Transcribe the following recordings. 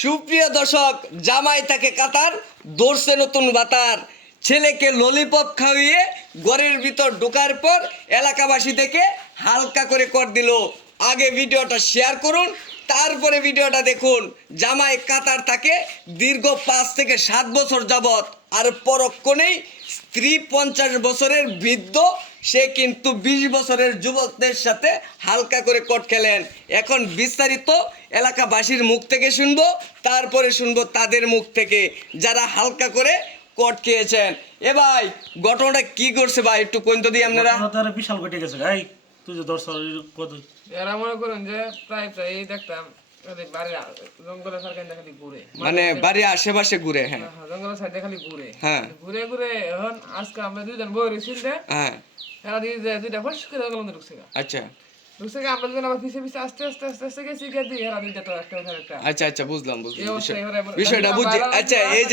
সুপ্রিয় দর্শক, জামাই তাকে কাতার দৌড়ছে নতুন বাতার, ছেলেকে ললিপপ খাইয়ে ঘরের ভিতর ঢোকার পর এলাকাবাসী থেকে হালকা করে কর দিল। আগে ভিডিওটা শেয়ার করুন, তারপরে ভিডিওটা দেখুন। জামাই কাতার তাকে দীর্ঘ 5 থেকে 7 বছর যাবত, আর পরক্ষণেই স্ত্রী 50 বছরের বৃদ্ধ, সে কিন্তু 20 বছরের যুবকদের সাথে হালকা করে কট খেলেন। এখন বিস্তারিত এলাকাবাসীর মুখ থেকে শুনবো, তারপরে শুনবো তাদের মুখ থেকে যারা হালকা করে কট খেয়েছেন। এ ভাই, ঘটনাটা কি করছে ভাই, একটু কোন তো দিই আপনারা। বিশাল ঘটে গেছে ভাই, তুই যে দর্শক কত এরা মনে করেন যে প্রায় এই দেখতাম বাড়ির জঙ্গলের সাইডে খালি ঘুরে, মানে বাড়ির আশেপাশে ঘুরে। হ্যাঁ জঙ্গলের সাইডে খালি ঘুরে, হ্যাঁ ঘুরে ঘুরে এখন আজকে আমরা দুইজন বই রয়েছিল হ্যাঁ এরা দিয়ে যে দুইটা ফস করে জঙ্গলের মধ্যে ঢুকছে আচ্ছা ঢুকছে আমরা দুজন আবার পিছিয়ে পিছিয়ে আস্তে আস্তে আস্তে আস্তে গেছি গিয়ে দিয়ে এরা দুইটা তো একটা ওখানে একটা আচ্ছা আচ্ছা বুঝলাম এই অবস্থায় বিষয়টা বুঝছি। আচ্ছা এই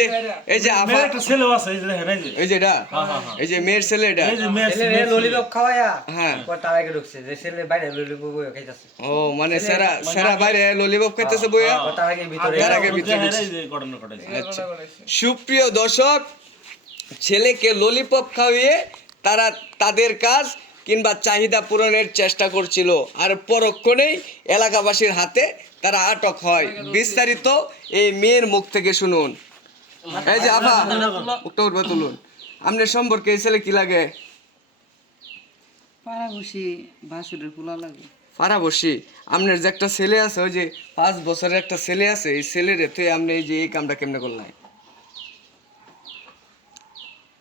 যে আপা, একটা ছেলে আছে এই যে দেখেন এই যে এই যে এটা, এই যে মেয়ের ছেলে এটা, এই যে মেয়ে ছেলে ললিপপ খাওয়ায়া হ্যাঁ পর তার আগে ঢুকছে যে ছেলে বাইরে ললিপপ খাইতাছে ও মানে সেরা বাইরে ললিপপ খাইতেছে বইয়া, পর তার আগে ভিতরে তার আগে ভিতরে ঢুকছে। এই যে ঘটনা ঘটেছে। আচ্ছা, সুপ্রিয় দর্শক, ছেলেকে ললিপপ খাইয়ে তারা তাদের কাজ কিংবা চাহিদা পূরণের চেষ্টা করছিল, আর পরক্ষণেই এলাকাবাসীর হাতে তারা আটক হয়। বিস্তারিত এই মেয়ের মুখ থেকে শুনুন। এই যে আফা, উঠতে উঠবে তুলুন, আপনার সম্পর্কে এই ছেলে কি লাগে? পাড়া বসি বাসুরের পোলা লাগে। পাড়াবসি, আপনার যে একটা ছেলে আছে, ওই যে 5 বছরের একটা ছেলে আছে, এই ছেলের তুই আপনি এই যে এই কামটা কেমনে করলাই?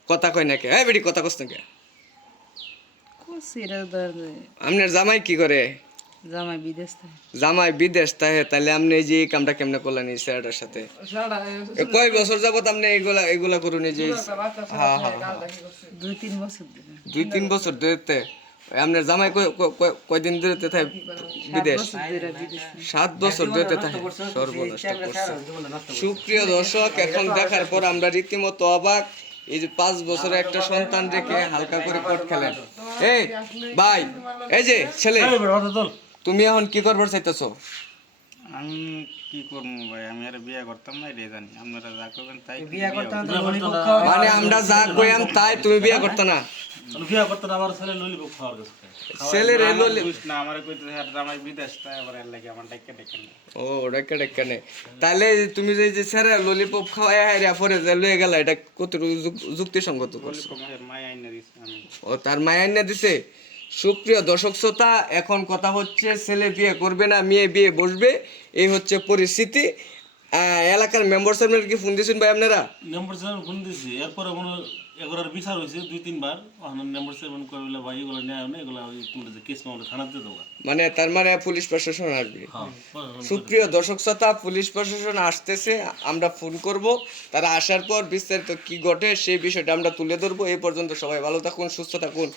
কথা কয় নাকি? হ্যাঁ বেটি, কথা কস নাকি? করছি এটা ধর আপনার জামাই কি করে? জামাই বিদেশ থাকে। জামাই বিদেশ থাকে, তাহলে আপনি এই যে এই কামটা কেমনে করলেন এই ছেলেটার সাথে? কয় বছর যাবত আপনি এগুলা করুন? এই যে হ্যাঁ হ্যাঁ হ্যাঁ 2-3 বছর ধরে। 2-3 বছর ধরে। আপনার জামাই কয়দিন ধরে থাকে বিদেশ? 7 বছর ধরে থাকে। সর্বনষ্ট করছে। সুপ্রিয় দর্শক, এখন দেখার পর আমরা রীতিমতো অবাক। এই যে 5 বছরের একটা সন্তান রেখে হালকা করে কোট খেলেন। এই ভাই, এই যে ছেলে, এই বেটা হাতে তোল। তুমি এখন কি করবার চাইতেছো? আমি কি করবো ভাই, আমি আর বিয়ে করতাম না, এটাই জানি। আপনারা যা করবেন তাই বিয়া করতে না ললিপপ খাওয়া মানে আমরা যা কইয়াম তাই, তুমি বিয়ে করতে না? বিয়া করতে না, আমার ছেলে ললিপপ খাওয়ার গেছে। ছেলের এই আমার বুঝ না, আমার কইতে আর জামাই বিদেশ, তাই আবার এর লাগে আমার ডাক্কা ডাক্কা নেই। ও ডাক্কা নে, তাহলে তুমি যে স্যার ললিপপ খাওয়াই হাইরা পরে যে লয়ে গেল, এটা কতটুকু যুক্তিসঙ্গত করছো? আমার মায় আইনা দিছে আমি। ও তার মায়ের না দিছে। সুপ্রিয় দর্শক শ্রোতা, এখন কথা হচ্ছে ছেলে বিয়ে করবে না মেয়ে বিয়ে বসবে, এই হচ্ছে পরিস্থিতি। এলাকার মেম্বার সাহেবের কি ফোন দিয়েছেন ভাই আপনারা? নম্বর 7 ফোন দিছি, এরপরে মনে এগুলোর বিচার হয়েছে 2-3 বার। নম্বর 7 কইলে ভাই এগুলো নেয় না, এগুলো তোমরা যে কেস মামলা থানাতে দেবো। মানে তার মানে পুলিশ প্রশাসন আসবে। হ্যাঁ সুপ্রিয় দর্শক শ্রোতা, পুলিশ প্রশাসন আসতেছে, আমরা ফোন করব। তারা আসার পর বিস্তারিত কি ঘটে সেই বিষয়টা আমরা তুলে ধরবো। এই পর্যন্ত সবাই ভালো থাকুন, সুস্থ থাকুন।